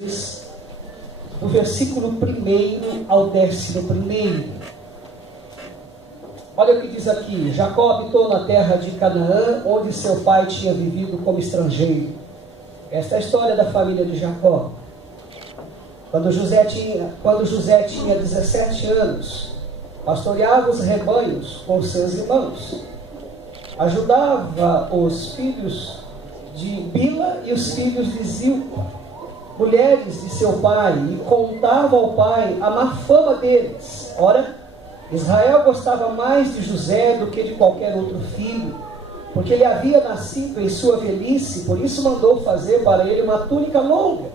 do versículo 1 ao 11. Olha o que diz aqui: Jacó habitou na terra de Canaã, onde seu pai tinha vivido como estrangeiro. Esta é a história da família de Jacó. Quando José tinha 17 anos, pastoreava os rebanhos com seus irmãos. Ajudava os filhos de Bila e os filhos de Zilpa, mulheres de seu pai, e contava ao pai a má fama deles. Ora, Israel gostava mais de José do que de qualquer outro filho, porque ele havia nascido em sua velhice, por isso mandou fazer para ele uma túnica longa.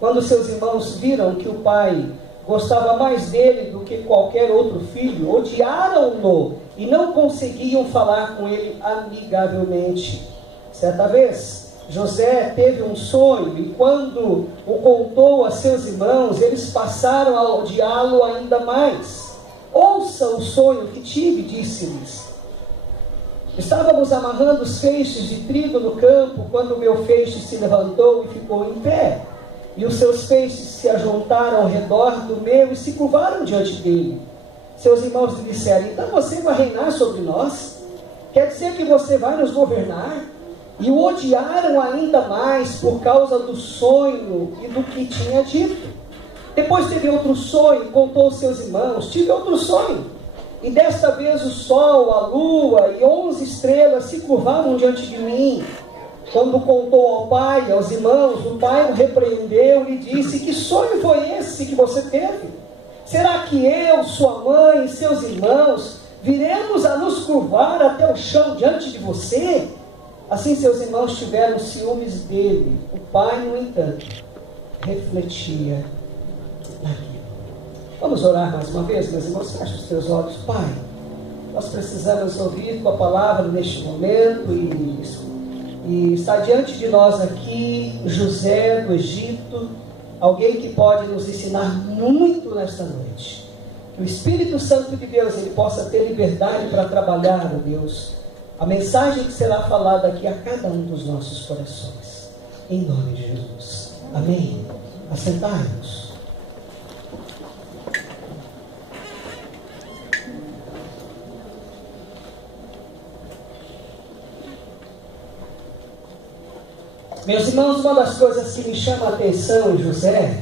Quando seus irmãos viram que o pai gostava mais dele do que qualquer outro filho, odiaram-no e não conseguiam falar com ele amigavelmente. Certa vez, José teve um sonho, e quando o contou a seus irmãos, eles passaram a odiá-lo ainda mais. Ouça o sonho que tive, disse-lhes. Estávamos amarrando os feixes de trigo no campo, quando o meu feixe se levantou e ficou em pé. E os seus feixes se ajuntaram ao redor do meu e se curvaram diante dele. Seus irmãos lhe disseram: então você vai reinar sobre nós? Quer dizer que você vai nos governar? E o odiaram ainda mais por causa do sonho e do que tinha dito. Depois teve outro sonho, contou aos seus irmãos: tive outro sonho. E desta vez o sol, a lua e 11 estrelas se curvavam diante de mim. Quando contou ao pai e aos irmãos, o pai o repreendeu e lhe disse: que sonho foi esse que você teve? Será que eu, sua mãe e seus irmãos viremos a nos curvar até o chão diante de você? Assim seus irmãos tiveram ciúmes dele. O pai, no entanto, refletia naquilo. Vamos orar mais uma vez, meus irmãos. Feche os teus olhos. Pai, nós precisamos ouvir tua palavra neste momento, e está diante de nós aqui José do Egito, alguém que pode nos ensinar muito nesta noite. Que o Espírito Santo de Deus ele possa ter liberdade para trabalhar, ó Deus, a mensagem que será falada aqui a cada um dos nossos corações. Em nome de Jesus. Amém. Assentai-nos. Meus irmãos, uma das coisas que me chama a atenção em José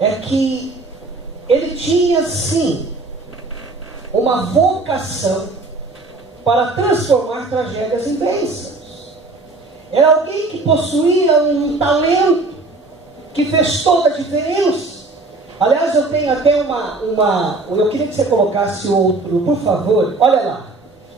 é que ele tinha sim uma vocação para transformar tragédias em bênçãos. Era alguém que possuía um talento que fez toda a diferença. Aliás, eu tenho até eu queria que você colocasse outro, por favor. Olha lá,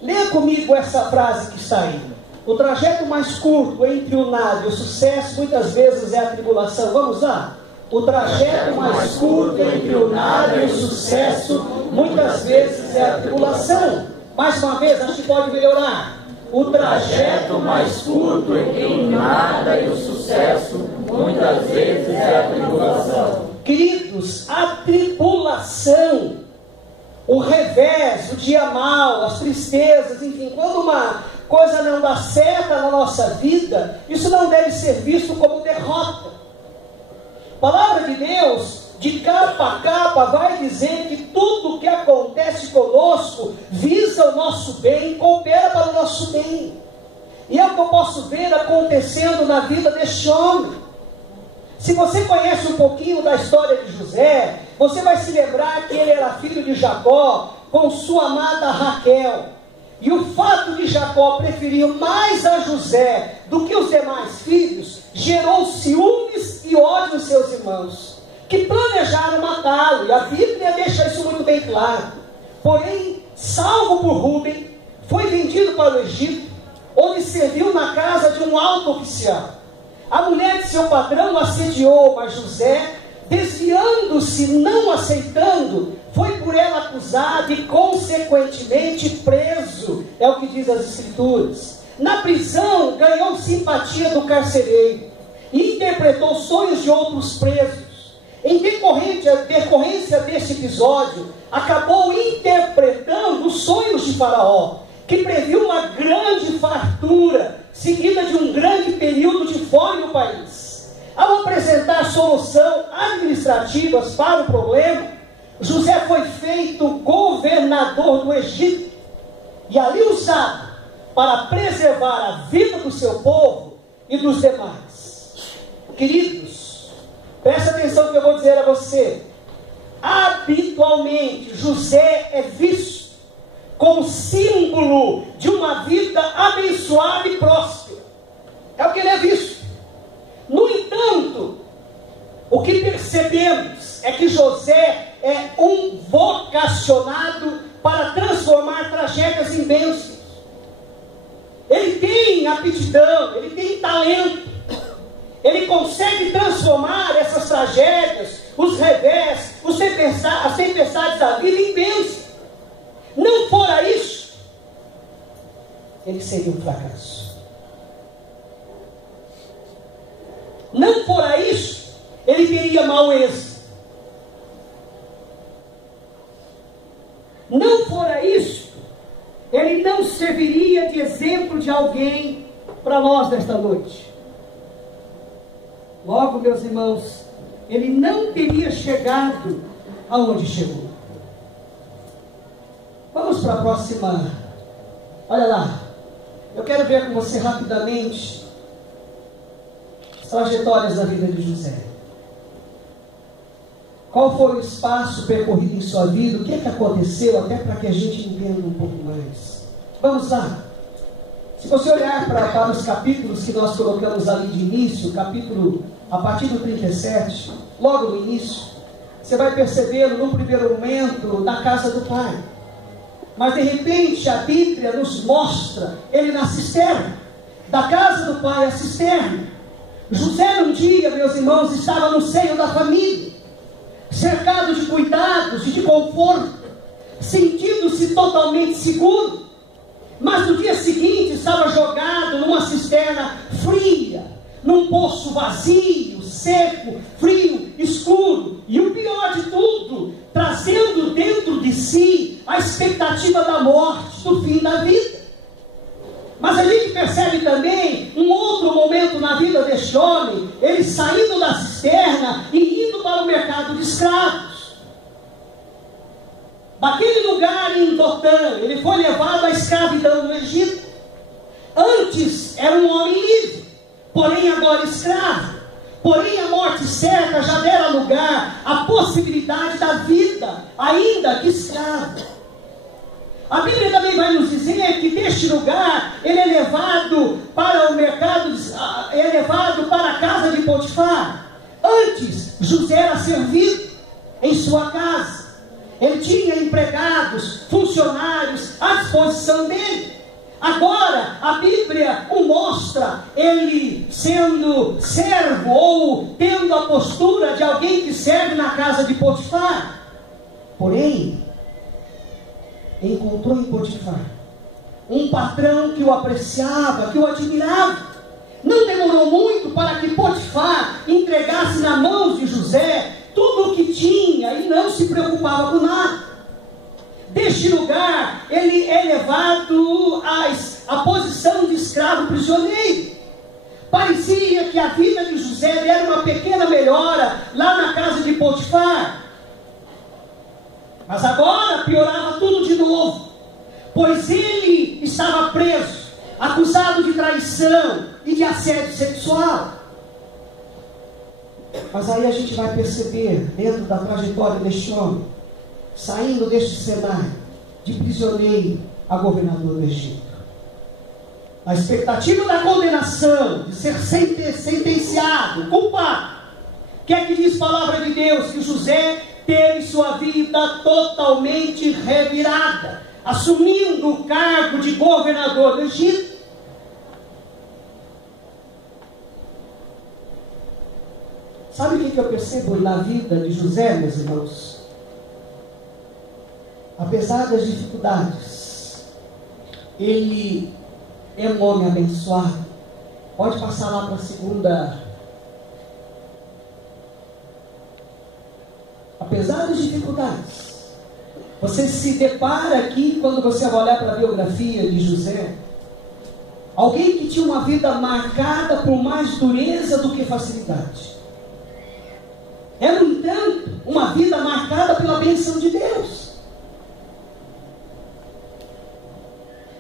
leia comigo essa frase que está aí. O trajeto mais curto entre o nada e o sucesso muitas vezes é a tribulação. Vamos lá? O trajeto mais curto entre o nada e o sucesso muitas vezes é a tribulação. Mais uma vez, acho que pode melhorar. O trajeto mais curto entre o nada e o sucesso muitas vezes é a tribulação. Queridos, a tribulação, o revés, o dia mau, as tristezas, enfim, quando uma coisa não dá certo na nossa vida, isso não deve ser visto como derrota. A palavra de Deus, de capa a capa, vai dizer que tudo que acontece conosco visa o nosso bem, coopera para o nosso bem. E é o que eu posso ver acontecendo na vida deste homem. Se você conhece um pouquinho da história de José, você vai se lembrar que ele era filho de Jacó com sua amada Raquel. E o fato de Jacó preferir mais a José do que os demais filhos gerou ciúmes e ódio nos seus irmãos, que planejaram matá-lo. E a Bíblia deixa isso muito bem claro. Porém, salvo por Rúben, foi vendido para o Egito, onde serviu na casa de um alto oficial. A mulher de seu patrão o assediou, mas José, desviando-se, não aceitando, foi por ela acusado e consequentemente preso, é o que diz as Escrituras. Na prisão ganhou simpatia do carcereiro e interpretou sonhos de outros presos. Em decorrência deste episódio, acabou interpretando os sonhos de Faraó, que previu uma grande fartura, seguida de um grande período de fome no país. Ao apresentar solução administrativa para o problema, José foi feito governador do Egito e ali usado para preservar a vida do seu povo e dos demais. Queridos, presta atenção que eu vou dizer a você. Habitualmente, José é visto como símbolo de uma vida abençoada e próspera. É o que ele é visto. No entanto, o que percebemos é que José é um vocacionado para transformar tragédias em bênçãos. Ele tem aptidão, ele tem talento. Ele consegue transformar essas tragédias, os revés, as tempestades da vida em bênçãos. Não fora isso, ele seria um fracasso. Não fora isso, ele teria mau êxito. Não fora isso, ele não serviria de exemplo de alguém para nós nesta noite. Logo, meus irmãos, ele não teria chegado aonde chegou. Vamos para a próxima. Olha lá. Eu quero ver com você rapidamente as trajetórias da vida de José. Qual foi o espaço percorrido em sua vida? O que é que aconteceu? Até para que a gente entenda um pouco mais. Vamos lá. Se você olhar para os capítulos que nós colocamos ali de início, capítulo a partir do 37, logo no início, você vai percebê-lo no primeiro momento na casa do pai. Mas de repente a Bíblia nos mostra ele na cisterna, da casa do pai à cisterna. José um dia, meus irmãos, estava no seio da família, cercado de cuidados e de conforto, sentindo-se totalmente seguro. Mas no dia seguinte estava jogado numa cisterna fria, num poço vazio, seco, frio, escuro, e o pior de tudo, trazendo dentro de si a expectativa da morte, do fim da vida. Mas a gente percebe também um outro momento na vida deste homem, ele saindo da cisterna e indo para o mercado de escravos. Daquele lugar em Dotã, ele foi levado à escravidão no Egito. Antes era um homem livre, porém agora escravo. Porém a morte certa já dera lugar à possibilidade da vida, ainda que escravo. A Bíblia também vai nos dizer que deste lugar ele é levado para o mercado, é levado para a casa de Potifar. Antes José era servido em sua casa. Ele tinha empregados, funcionários à disposição dele. Agora a Bíblia o mostra ele sendo servo ou tendo a postura de alguém que serve na casa de Potifar. Porém, encontrou em Potifar um patrão que o apreciava, que o admirava. Não demorou muito para que Potifar entregasse nas mãos de José tudo o que tinha e não se preocupava com nada. Deste lugar, ele é levado à posição de escravo prisioneiro. Parecia que a vida de José dera uma pequena melhora lá na casa de Potifar. Mas agora piorava tudo de novo, pois ele estava preso, acusado de traição e de assédio sexual. Mas aí a gente vai perceber, dentro da trajetória deste homem, saindo deste cenário de prisioneiro a governador do Egito, na expectativa da condenação, de ser sentenciado, culpado. O que é que diz a palavra de Deus? Que José teve sua vida totalmente revirada, assumindo o cargo de governador do Egito. Sabe o que eu percebo na vida de José, meus irmãos? Apesar das dificuldades, ele é um homem abençoado. Pode passar lá para a segunda. Apesar das dificuldades, você se depara aqui, quando você vai olhar para a biografia de José, alguém que tinha uma vida marcada por mais dureza do que facilidade. vida marcada pela bênção de Deus.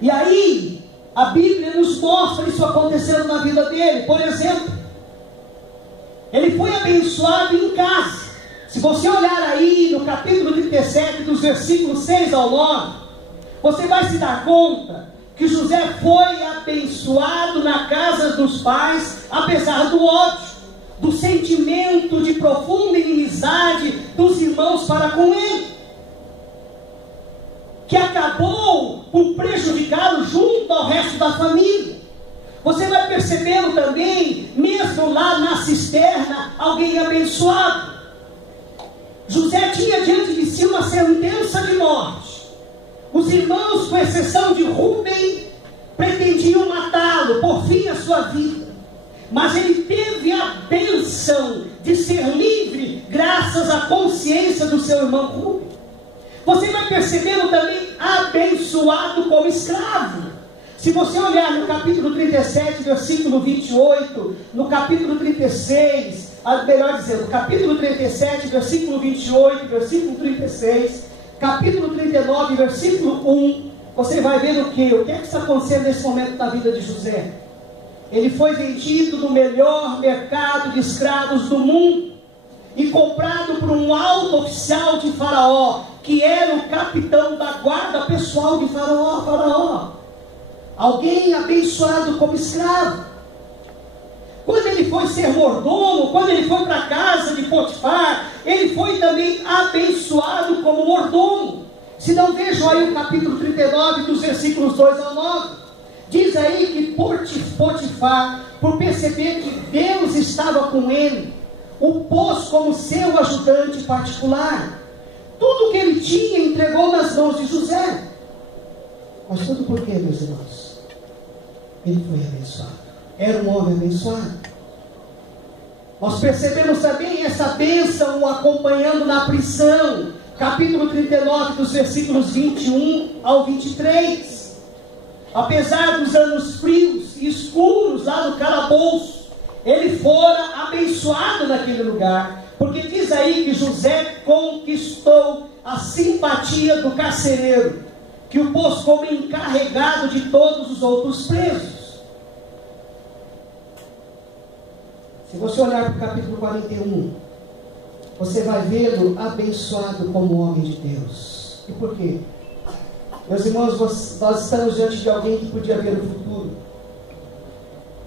E aí, a Bíblia nos mostra isso acontecendo na vida dele. Por exemplo, ele foi abençoado em casa. Se você olhar aí no capítulo 37, dos versículos 6 ao 9, você vai se dar conta que José foi abençoado na casa dos pais, apesar do ódio, do sentimento de profunda inimizade dos irmãos para com ele, que acabou por prejudicá-lo junto ao resto da família. Você vai percebendo também, mesmo lá na cisterna, alguém abençoado. José tinha diante de si uma sentença de morte. Os irmãos, com exceção de Rúben, pretendiam matá-lo, por fim a sua vida. Mas ele teve a bênção de ser livre, graças à consciência do seu irmão Rúben. Você vai percebendo também abençoado como escravo. Se você olhar no capítulo 37, versículo 28, no capítulo 36, melhor dizendo, capítulo 37, versículo 28, versículo 36, capítulo 39, versículo 1, você vai ver o que? O que é que está acontecendo nesse momento na vida de José? Ele foi vendido no melhor mercado de escravos do mundo e comprado por um alto oficial de Faraó, que era o capitão da guarda pessoal de Faraó. Alguém abençoado como escravo. Quando ele foi ser mordomo, quando ele foi para a casa de Potifar, ele foi também abençoado como mordomo. Se não, vejam aí o capítulo 39, dos versículos 2 ao 9. Diz aí que Potifar, por perceber que Deus estava com ele, o pôs como seu ajudante particular. Tudo que ele tinha entregou nas mãos de José. Mas tudo por quê, meus irmãos? Ele foi abençoado. Era um homem abençoado. Nós percebemos também essa bênção o acompanhando na prisão. Capítulo 39, dos versículos 21 ao 23. Apesar dos anos frios e escuros lá no calabouço, ele fora abençoado naquele lugar. Porque diz aí que José conquistou a simpatia do carcereiro, que o pôs como encarregado de todos os outros presos. Se você olhar para o capítulo 41, você vai vê-lo abençoado como homem de Deus. E por quê? Meus irmãos, nós estamos diante de alguém que podia ver o futuro,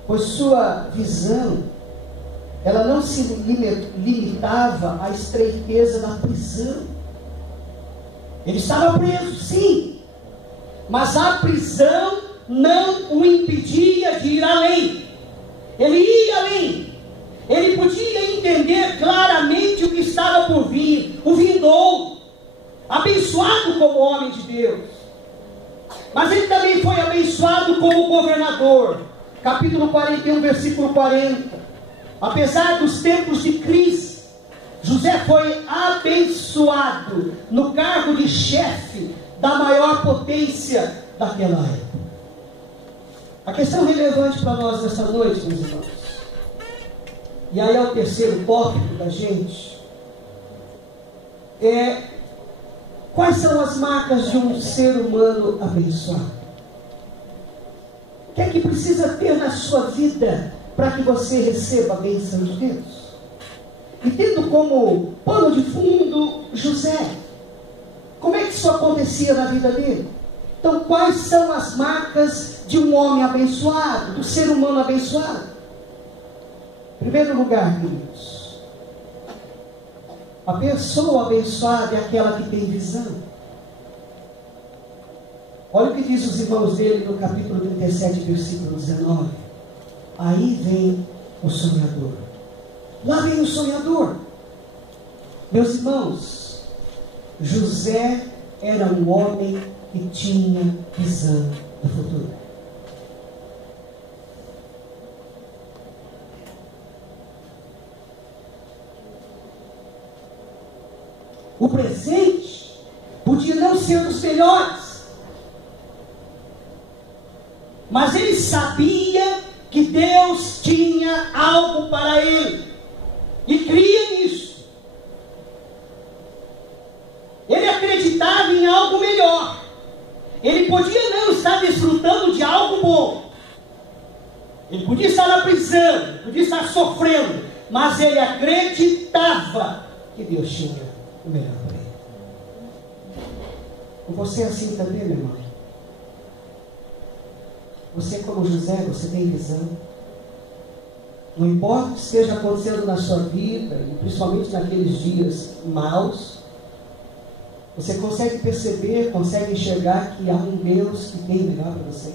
pois sua visão, ela não se limitava à estreiteza da prisão. Ele estava preso, sim, mas a prisão não o impedia de ir além. Ele ia além. Ele podia entender claramente o que estava por vir, o vindouro, abençoado como homem de Deus. Mas ele também foi abençoado como governador. Capítulo 41, versículo 40. Apesar dos tempos de crise, José foi abençoado no cargo de chefe da maior potência daquela época. A questão relevante para nós nessa noite, meus irmãos, e aí é o terceiro tópico da gente, é: quais são as marcas de um ser humano abençoado? O que é que precisa ter na sua vida para que você receba a bênção de Deus? E tendo como pano de fundo José, como é que isso acontecia na vida dele? Então, quais são as marcas de um homem abençoado, do ser humano abençoado? Em primeiro lugar, queridos, a pessoa abençoada é aquela que tem visão. Olha o que diz os irmãos dele no capítulo 37, versículo 19. Aí vem o sonhador. Lá vem o sonhador. Meus irmãos, José era um homem que tinha visão do futuro. O presente podia não ser dos melhores, mas ele sabia que Deus tinha algo para ele, e cria nisso. estar sofrendo, mas ele acreditava que Deus tinha o melhor para ele. Você é assim também, meu irmão? Você, como José, você tem visão. Não importa o que esteja acontecendo na sua vida, e principalmente naqueles dias maus, você consegue perceber, consegue enxergar que há um Deus que tem melhor para você.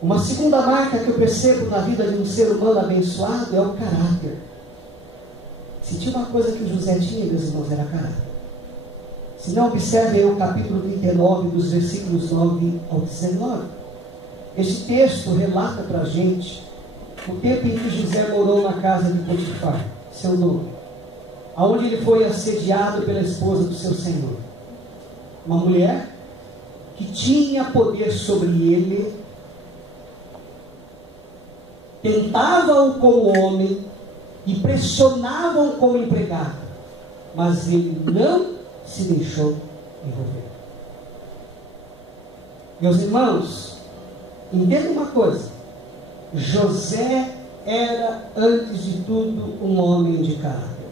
Uma segunda marca que eu percebo na vida de um ser humano abençoado é o caráter. Se tinha uma coisa que José tinha, meus irmãos, era caráter. Se não, observe aí o capítulo 39, dos versículos 9 ao 19. Este texto relata para a gente o tempo em que José morou na casa de Potifar, seu dono, aonde ele foi assediado pela esposa do seu senhor. Uma mulher que tinha poder sobre ele, tentava-o como homem e pressionavam como empregado, mas ele não se deixou envolver. Meus irmãos, entenda uma coisa: José era, antes de tudo, um homem de caráter,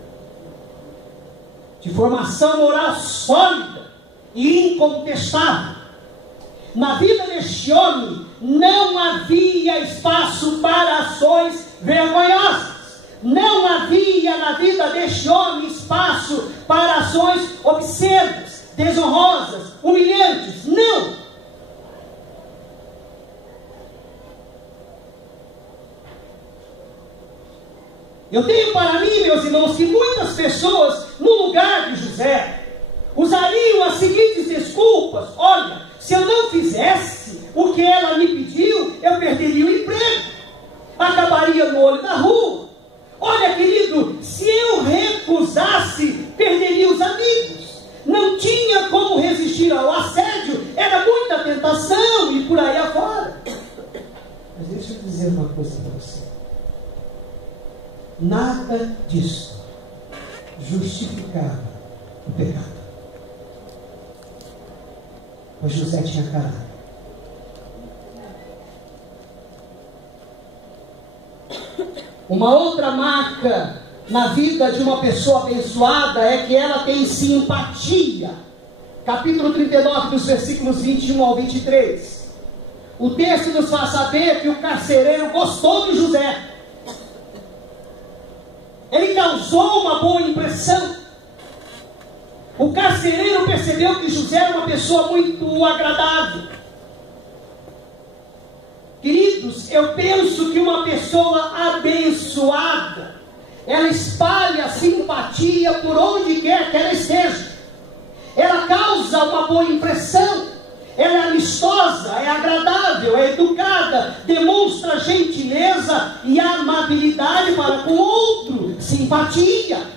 de formação moral sólida e incontestável. Na vida deste homem não havia espaço para ações vergonhosas. Não havia na vida deste homem espaço para ações obscenas, desonrosas, humilhantes. Não! Eu tenho para mim, meus irmãos, que muitas pessoas, no lugar de José, usariam as seguintes desculpas: olha, se eu não fizesse o que ela me pediu, eu perderia o emprego, acabaria no olho da rua. Olha, querido, se eu recusasse, perderia os amigos, não tinha como resistir ao assédio, era muita tentação e por aí afora. Mas deixa eu dizer uma coisa para você: nada disso justificava o pecado, pois José tinha caráter. Uma outra marca na vida de uma pessoa abençoada é que ela tem simpatia. Capítulo 39, dos versículos 21 ao 23. O texto nos faz saber que o carcereiro gostou de José. Ele causou uma boa impressão. O carcereiro percebeu que José era uma pessoa muito agradável. Queridos, eu penso que uma pessoa abençoada, ela espalha simpatia por onde quer que ela esteja. Ela causa uma boa impressão. Ela é amistosa, é agradável, é educada, demonstra gentileza e amabilidade para com o outro, simpatia.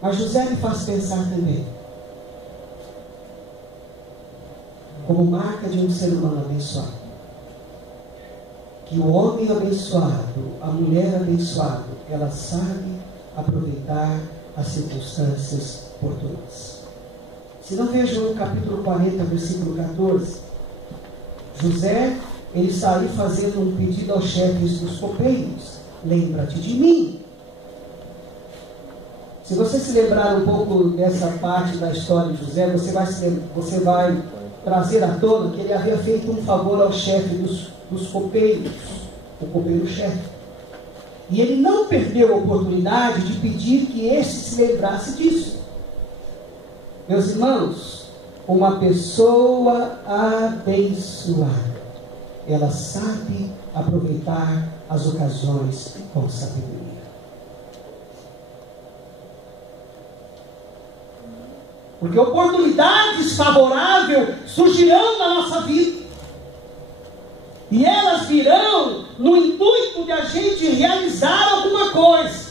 Mas José me faz pensar também, como marca de um ser humano abençoado, que o homem abençoado, a mulher abençoada, ela sabe aproveitar as circunstâncias oportunas. Se não, vejam no capítulo 40, versículo 14, José, ele está ali fazendo um pedido aos chefes dos copeiros: lembra-te de mim. Se você se lembrar um pouco dessa parte da história de José, você vai trazer à tona que ele havia feito um favor ao chefe dos copeiros, o copeiro-chefe. E ele não perdeu a oportunidade de pedir que este se lembrasse disso. Meus irmãos, uma pessoa abençoada, ela sabe aproveitar as ocasiões com sabedoria. Porque oportunidades favoráveis surgirão na nossa vida. E elas virão no intuito de a gente realizar alguma coisa.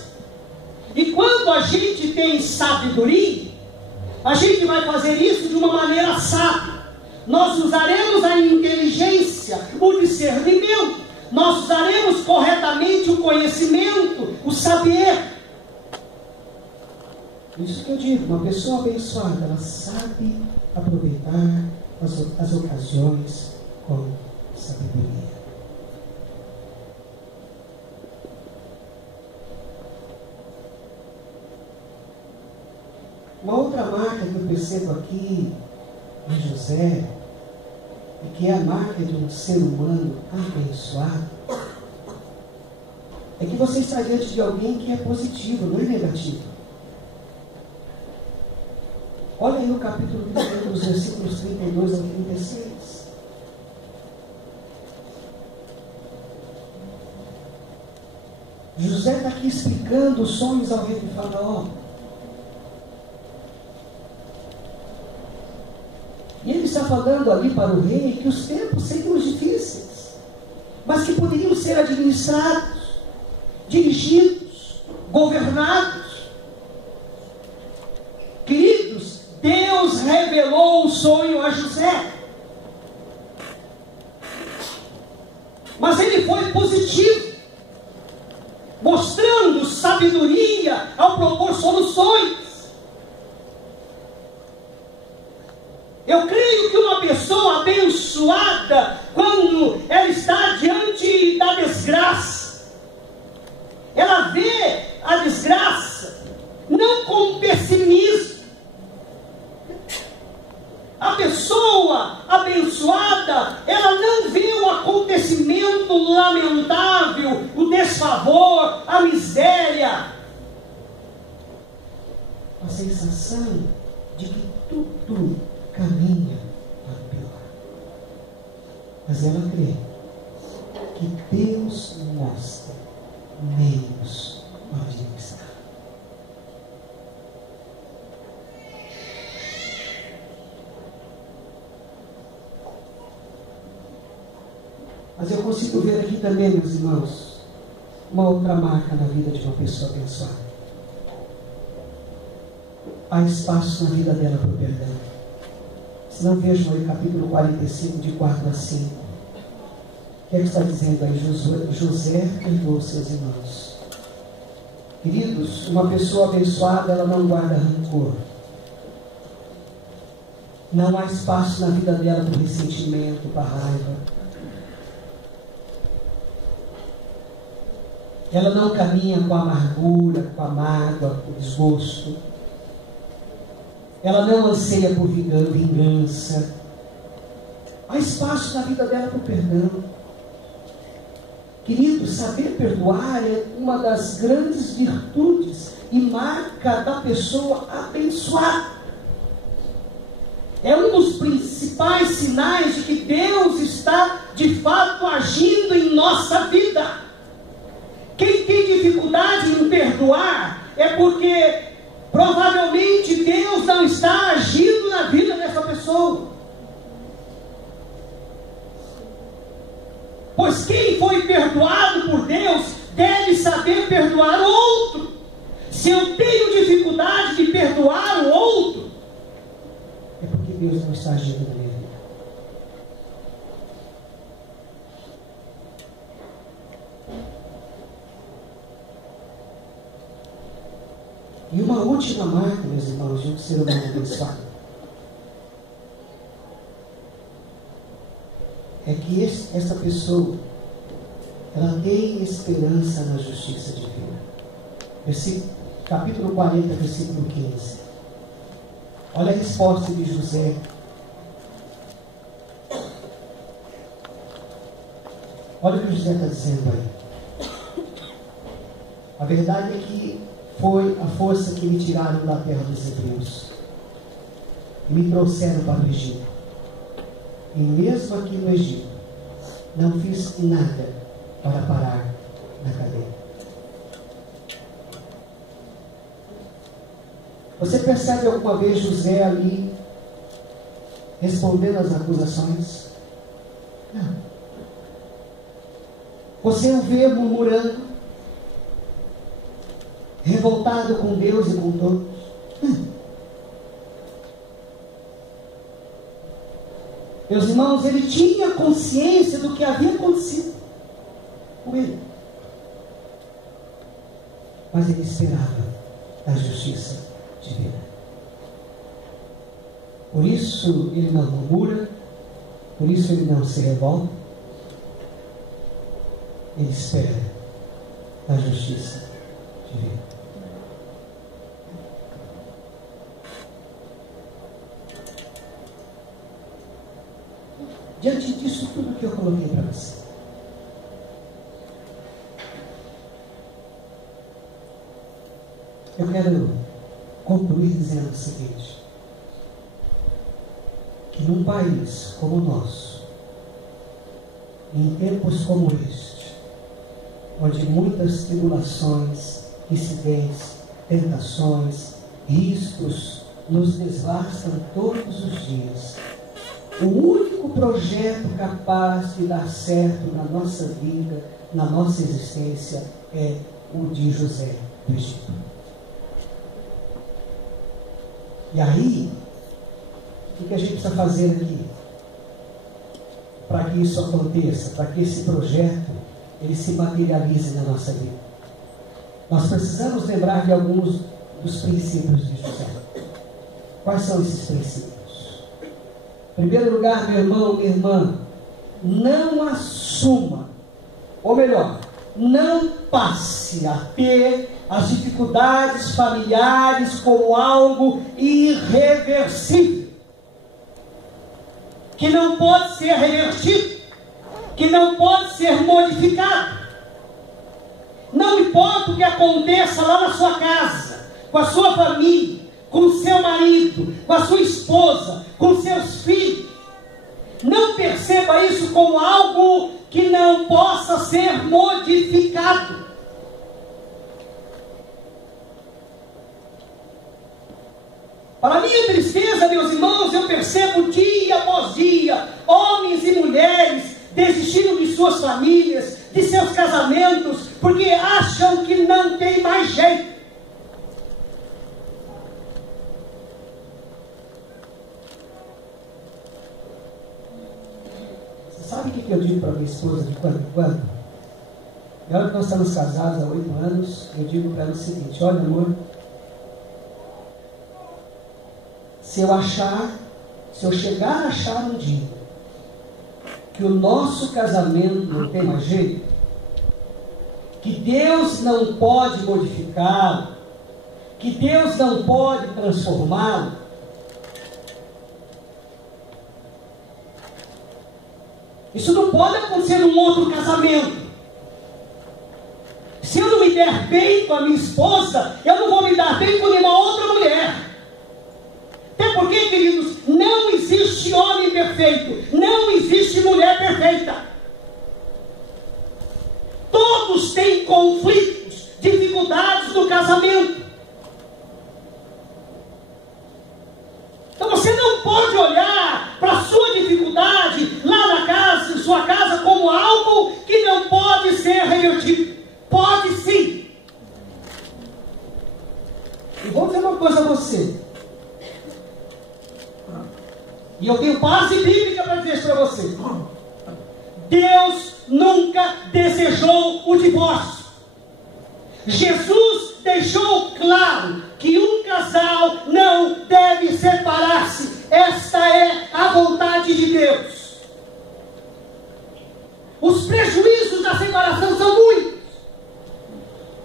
E quando a gente tem sabedoria, a gente vai fazer isso de uma maneira sábia. Nós usaremos a inteligência, o discernimento. nós usaremos corretamente o conhecimento, o saber. Isso que eu digo, uma pessoa abençoada, ela sabe aproveitar as ocasiões com sabedoria. Uma outra marca que eu percebo aqui em José, e que é a marca de um ser humano abençoado, é que você está diante de alguém que é positivo, não é negativo. Olha aí no capítulo 31, dos versículos 32 ao 36. José está aqui explicando os sonhos ao rei de Faraó. E ele está falando ali para o rei que os tempos seriam difíceis, mas que poderiam ser administrados, dirigidos, governados. Queridos, Deus revelou o sonho a José, mas ele foi positivo, mostrando sabedoria ao propor soluções. Eu creio que uma pessoa abençoada, quando ela está diante da desgraça, ela vê a desgraça não com pessimismo. A pessoa abençoada, ela não vê o acontecimento lamentável, o desfavor, a miséria, a sensação de que tudo caminha para o pior. Mas ela crê que Deus mostra meios para administrar. Mas eu consigo ver aqui também, meus irmãos, uma outra marca na vida de uma pessoa abençoada. Há espaço na vida dela para o perdão. Se não, vejam aí capítulo 45, de 4 a 5. O que é que está dizendo aí? José perdoou seus irmãos. Queridos, uma pessoa abençoada, ela não guarda rancor. Não há espaço na vida dela para ressentimento, para raiva. Ela não caminha com a amargura, com a mágoa, com o desgosto. Ela não anseia por vingança. Há espaço na vida dela para o perdão. Querido, saber perdoar é uma das grandes virtudes e marca da pessoa abençoada. É um dos principais sinais de que Deus está de fato agindo em nossa vida. Quem tem dificuldade em perdoar é porque provavelmente Deus não está agindo na vida dessa pessoa. Pois quem foi perdoado por Deus deve saber perdoar o outro. Se eu tenho dificuldade de perdoar o outro, é porque Deus não está agindo na minha vida. E uma última marca, meus irmãos, de um ser humano abençoado, é que essa pessoa, ela tem esperança na justiça divina. Capítulo 40, versículo 15. Olha a resposta de José. Olha o que José está dizendo aí. A verdade é que foi a força que me tiraram da terra dos hebreus e me trouxeram para o Egito. E mesmo aqui no Egito, não fiz nada para parar na cadeia. Você percebe alguma vez José ali respondendo às acusações? Não. Você o vê murmurando, revoltado com Deus e com todos? Não. Meus irmãos, ele tinha consciência do que havia acontecido. com ele. Mas ele esperava a justiça divina. Por isso ele não murmura, por isso ele não se revolta. Ele espera a justiça divina. Diante disso tudo que eu coloquei para você, eu quero concluir dizendo o seguinte: que num país como o nosso, em tempos como este, onde muitas tribulações, incidentes, tentações, riscos nos devastam todos os dias, o único projeto capaz de dar certo na nossa vida, na nossa existência, é o de José do Egito. E aí, o que a gente precisa fazer aqui? Para que isso aconteça, para que esse projeto ele se materialize na nossa vida. Nós precisamos lembrar de alguns dos princípios de José. Quais são esses princípios? Em primeiro lugar, meu irmão, minha irmã, não assuma, ou melhor, não passe a ter as dificuldades familiares como algo irreversível, que não pode ser revertido, que não pode ser modificado. Não importa o que aconteça lá na sua casa, com a sua família, com o seu marido, com a sua esposa, com seus filhos. Não perceba isso como algo que não possa ser modificado. Para minha tristeza, meus irmãos, eu percebo dia após dia, homens e mulheres desistindo de suas famílias, de seus casamentos, porque acham que não tem mais jeito. Sabe o que eu digo para minha esposa de quando em quando? E olha que nós estamos casados há 8 anos, eu digo para ela o seguinte: olha, amor, se eu chegar a achar um dia que o nosso casamento não tem mais jeito, que Deus não pode modificá-lo, que Deus não pode transformá-lo, isso não pode acontecer num outro casamento. Se eu não me der bem com a minha esposa, eu não vou me dar bem com nenhuma outra mulher. Até porque, queridos, não existe homem perfeito, não existe mulher perfeita. Todos têm conflitos, dificuldades no casamento. Então você não pode olhar para a sua dificuldade lá na casa, em sua casa, como algo que não pode ser revertido. Pode sim. E vou dizer uma coisa a você. E eu tenho base bíblica para dizer isso para você. Deus nunca desejou o divórcio. Jesus deixou claro que um casal não deve separar-se. Esta é a vontade de Deus. Os prejuízos da separação são muitos.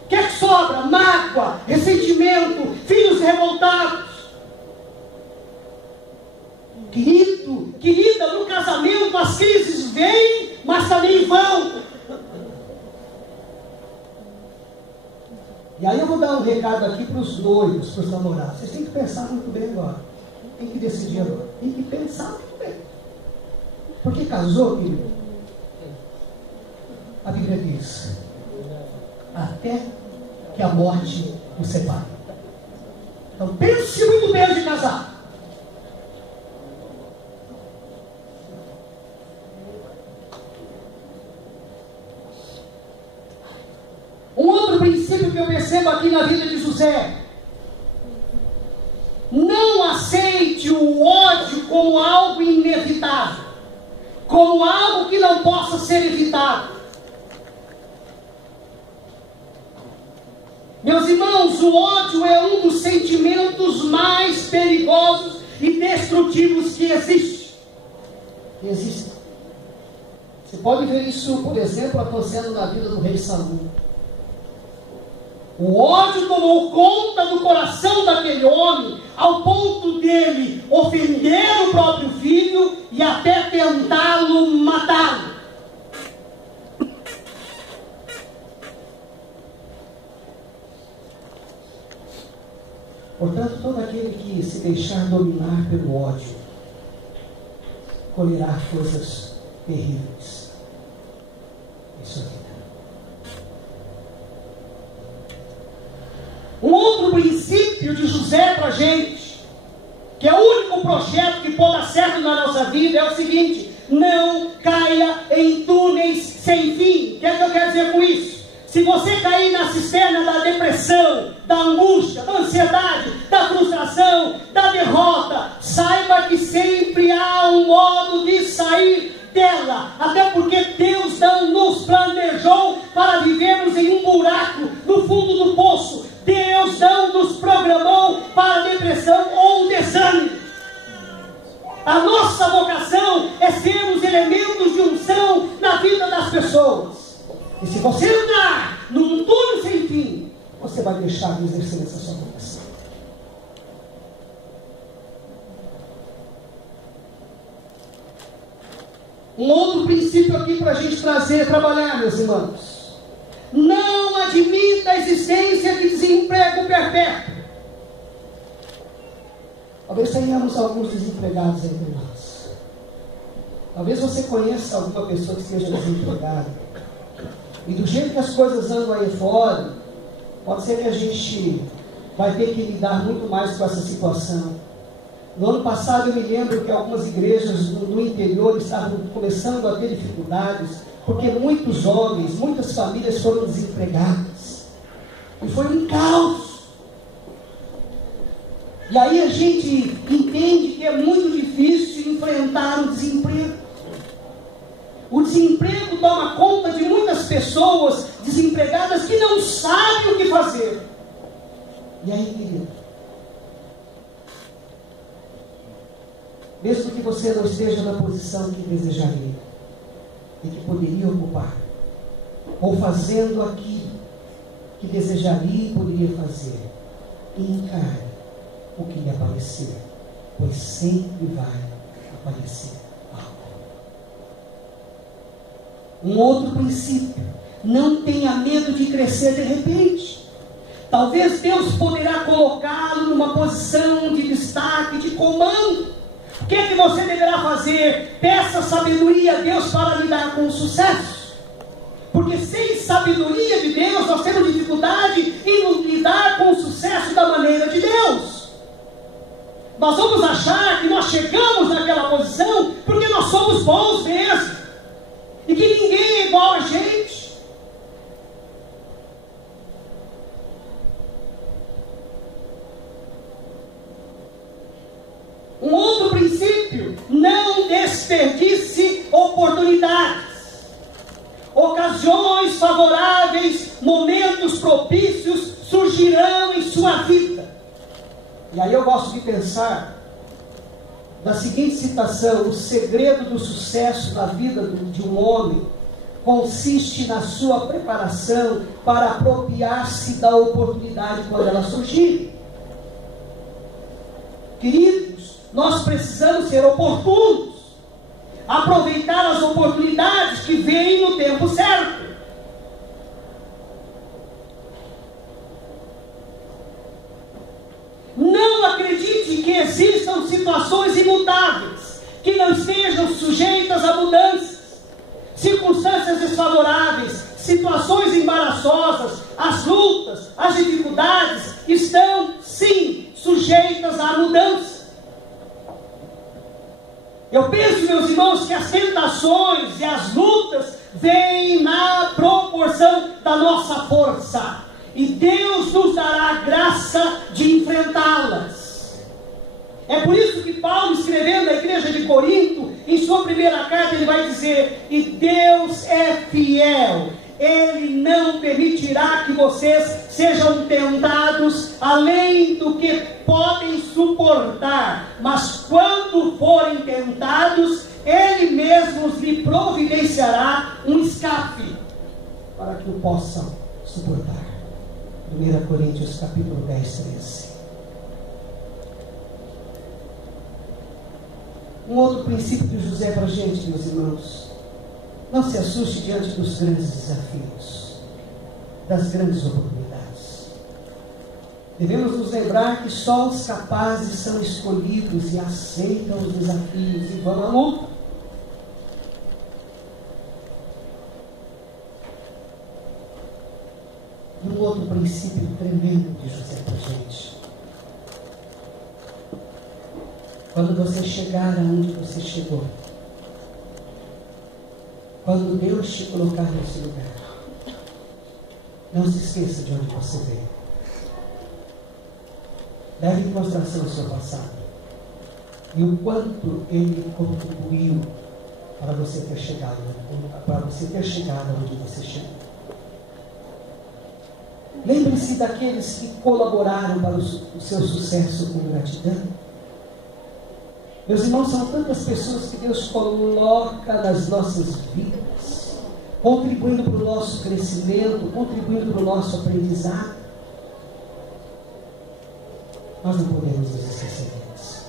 O que é que sobra? Mágoa, ressentimento, filhos revoltados. Querida, no casamento as crises vêm, mas também vão. E aí eu vou dar um recado aqui para os noivos, para os namorados. Vocês têm que pensar muito bem agora. Tem que decidir agora. Tem que pensar muito bem. Porque casou, querido? A Bíblia diz: até que a morte os separe. Então pense muito bem antes de casar. Um outro princípio que eu percebo aqui na vida de José: não aceite o ódio como algo inevitável, como algo que não possa ser evitado. Meus irmãos, o ódio é um dos sentimentos mais perigosos e destrutivos que existe. Você pode ver isso, por exemplo, acontecendo na vida do rei Saul. O ódio tomou conta do coração daquele homem, ao ponto dele ofender o próprio filho e até tentá-lo matá-lo. Portanto, todo aquele que se deixar dominar pelo ódio, colherá coisas terríveis em sua vida. Um outro princípio de José para a gente, que é o único projeto que pode dar certo na nossa vida, é o seguinte: não caia em túneis sem fim. O que é que eu quero dizer com isso? Se você cair na cisterna da depressão, da angústia, da ansiedade, da frustração, da derrota, saiba que sempre há um modo de sair dela, até porque Deus não nos planejou para vivermos em um buraco no fundo do poço. Deus não nos programou para depressão ou desânimo. A nossa vocação é sermos elementos de unção na vida das pessoas. E se você entrar num túnel sem fim, você vai deixar de exercer essa sua vocação. Um outro princípio aqui para a gente trabalhar, meus irmãos. Não admita a existência de desemprego perpétuo. Talvez tenhamos alguns desempregados entre nós. Talvez você conheça alguma pessoa que seja desempregada. E do jeito que as coisas andam aí fora, pode ser que a gente vai ter que lidar muito mais com essa situação. No ano passado eu me lembro que algumas igrejas no interior estavam começando a ter dificuldades, porque muitos homens, muitas famílias foram desempregadas. E foi um caos. E aí a gente entende que é muito difícil enfrentar o desemprego. O desemprego toma conta de muitas pessoas desempregadas que não sabem o que fazer. E aí, querido, mesmo que você não esteja na posição que desejaria e que poderia ocupar, ou fazendo aquilo que desejaria e poderia fazer, encare o que lhe aparecer, pois sempre vai aparecer algo. Um outro princípio: não tenha medo de crescer de repente. Talvez Deus poderá colocá-lo numa posição de destaque, de comando. O que é que você deverá fazer? Peça sabedoria a Deus para lidar com o sucesso. Porque sem sabedoria de Deus, nós temos dificuldade em lidar com o sucesso da maneira de Deus. Nós vamos achar que nós chegamos naquela posição porque nós somos bons mesmo. E que ninguém é igual a gente. Um outro princípio: não desperdice oportunidades. Ocasiões favoráveis, momentos propícios surgirão em sua vida. E aí eu gosto de pensar na seguinte citação: o segredo do sucesso na vida de um homem consiste na sua preparação para apropriar-se da oportunidade quando ela surgir. Queridos, nós precisamos ser oportunos, aproveitar as oportunidades que vêm no tempo certo. Não acredite que existam situações imutáveis, que não estejam sujeitas a mudanças, circunstâncias desfavoráveis, situações embaraçosas. As lutas, as dificuldades estão sim sujeitas à mudança. Eu penso, meus irmãos, que as tentações e as lutas vêm na proporção da nossa força. E Deus nos dará a graça de enfrentá-las. É por isso que Paulo, escrevendo à igreja de Corinto, em sua primeira carta, ele vai dizer: e Deus é fiel, Ele não permitirá que vocês sejam tentados além do que podem suportar, mas quando forem tentados, Ele mesmo lhe providenciará um escape para que o possam suportar. 1 Coríntios capítulo 10, 13. Um outro princípio de José para a gente, meus irmãos: não se assuste diante dos grandes desafios, das grandes oportunidades. Devemos nos lembrar que só os capazes são escolhidos e aceitam os desafios e vão à luta. E um outro princípio tremendo de José para a gente: quando você chegar aonde você chegou, quando Deus te colocar nesse lugar, não se esqueça de onde você veio. Leve em consideração o seu passado e o quanto Ele contribuiu para você ter chegado onde você chegou. Lembre-se daqueles que colaboraram para o seu sucesso com gratidão. Meus irmãos, são tantas pessoas que Deus coloca nas nossas vidas, contribuindo para o nosso crescimento, contribuindo para o nosso aprendizado. Nós não podemos nos esquecer deles.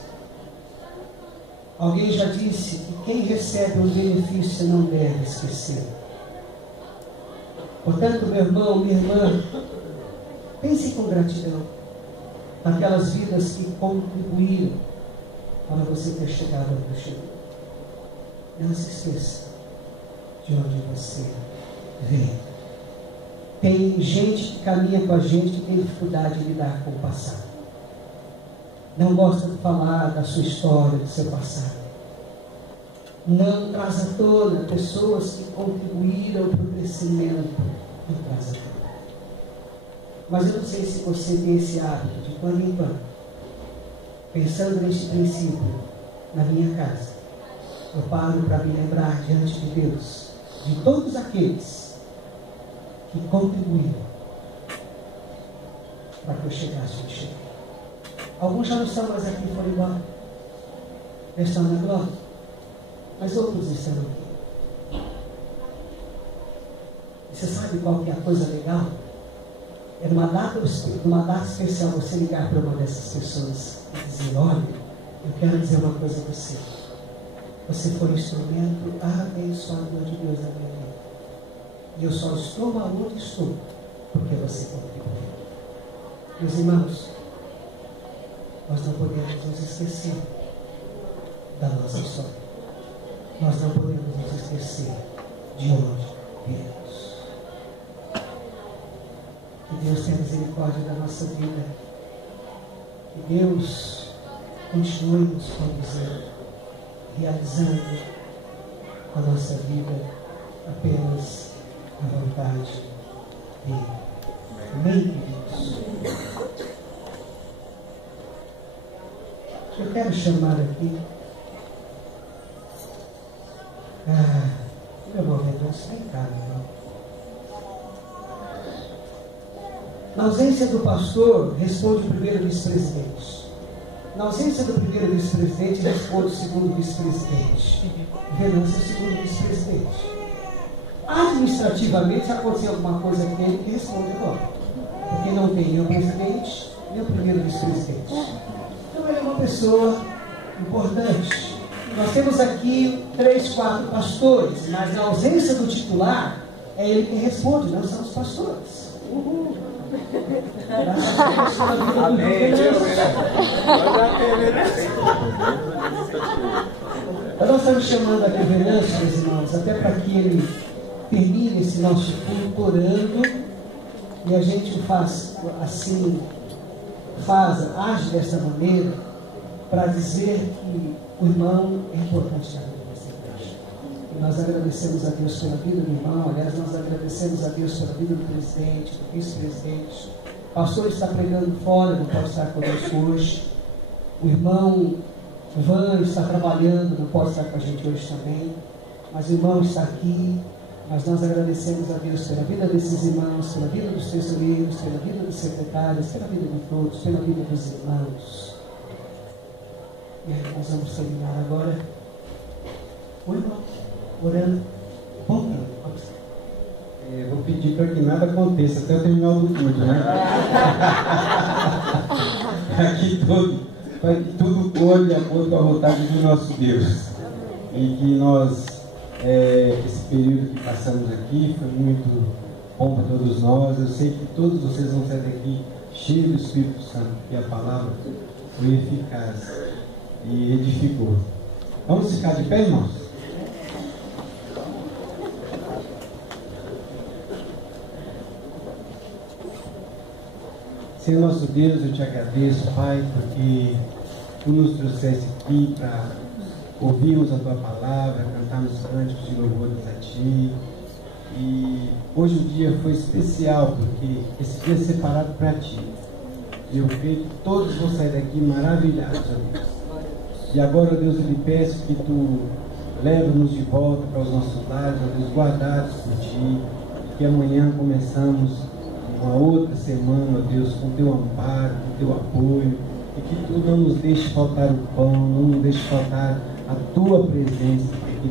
Alguém já disse que quem recebe um benefício não deve esquecer. Portanto, meu irmão, minha irmã, pense com gratidão naquelas vidas que contribuíram para você ter chegado onde chegou. Não se esqueça de onde você veio. Tem gente que caminha com a gente que tem dificuldade de lidar com o passado. Não gosta de falar da sua história, do seu passado. Não traz à tona pessoas que contribuíram para o crescimento. Não traz à tona. Mas eu não sei se você tem esse hábito de quando em quando, pensando neste princípio, na minha casa, eu paro para me lembrar diante de Deus, de todos aqueles que contribuíram para que eu chegasse onde cheguei. Alguns já não estão mais aqui, foram embora. Já estão na glória. Mas outros estão aqui. E você sabe qual que é a coisa legal? É numa data especial você ligar para uma dessas pessoas e dizer: olha, eu quero dizer uma coisa a você. Você foi um instrumento abençoador de Deus na minha vida. E eu só estou aonde estou porque você contribuiu. Meus irmãos, nós não podemos nos esquecer da nossa história. Nós não podemos nos esquecer de onde viemos. Que Deus tenha misericórdia da nossa vida. Que Deus continue nos conduzindo, realizando a nossa vida apenas a vontade dele. Amém, Deus? Eu quero chamar aqui. Meu irmão, não está em casa, não. Na ausência do pastor, responde o primeiro vice-presidente. Na ausência do primeiro vice-presidente, responde o segundo vice-presidente. Venâncio é o segundo vice-presidente. Administrativamente, se acontecer alguma coisa com ele, que responde agora. Porque não tem nem o presidente, nem o primeiro vice-presidente. Então ele é uma pessoa importante. Nós temos aqui 3, 4 pastores, mas na ausência do titular, é ele que responde, não são os pastores. Uhul. Amém. Nós estamos chamando aqui o Venâncio, meus irmãos, até para que ele termine esse nosso culto orando, e a gente faz assim, age dessa maneira, para dizer que o irmão é importante na vida dessa igreja. E nós agradecemos a Deus pela vida do irmão, aliás, nós agradecemos a Deus pela vida do presidente, do vice-presidente. O pastor está pregando fora, não pode estar conosco hoje. O irmão Ivan está trabalhando, não pode estar com a gente hoje também. Mas o irmão está aqui. Mas nós agradecemos a Deus pela vida desses irmãos, pela vida dos tesoureiros, pela vida dos secretários, pela vida de todos, pela vida dos irmãos. E aí nós vamos terminar agora. O irmão, orando. Bom, vou pedir para que nada aconteça até o terminar do culto, né? Para que tudo corra de acordo com a vontade do nosso Deus. E que nós, esse período que passamos aqui foi muito bom para todos nós. Eu sei que todos vocês vão sair daqui cheios do Espírito Santo, porque a palavra foi eficaz e edificou. Vamos ficar de pé, irmãos? Senhor nosso Deus, eu te agradeço, Pai, porque Tu nos trouxeste aqui para ouvirmos a Tua palavra, cantarmos cânticos de louvores a Ti. E hoje o dia foi especial, porque esse dia é separado para Ti. E eu creio que todos vão sair daqui maravilhados, ó Deus. E agora, Deus, eu lhe peço que Tu leve-nos de volta para os nossos lares, ó Deus, guardados por Ti, que amanhã começamos uma outra semana, ó Deus, com Teu amparo, com Teu apoio, e que Tu não nos deixe faltar o pão, não nos deixe faltar a Tua presença, porque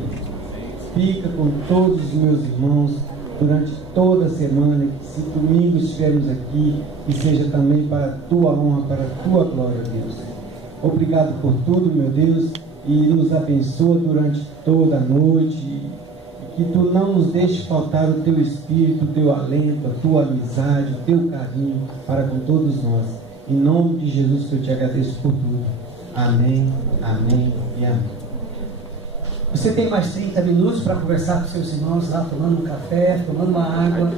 fica com todos os meus irmãos durante toda a semana, que se domingo estivermos aqui, que seja também para a Tua honra, para a Tua glória, Deus. Obrigado por tudo, meu Deus, e nos abençoa durante toda a noite, que Tu não nos deixe faltar o Teu Espírito, o Teu alento, a Tua amizade, o Teu carinho para com todos nós. Em nome de Jesus que eu te agradeço por tudo. Amém, amém e amém. Você tem mais 30 minutos para conversar com seus irmãos lá, tomando um café, tomando uma água.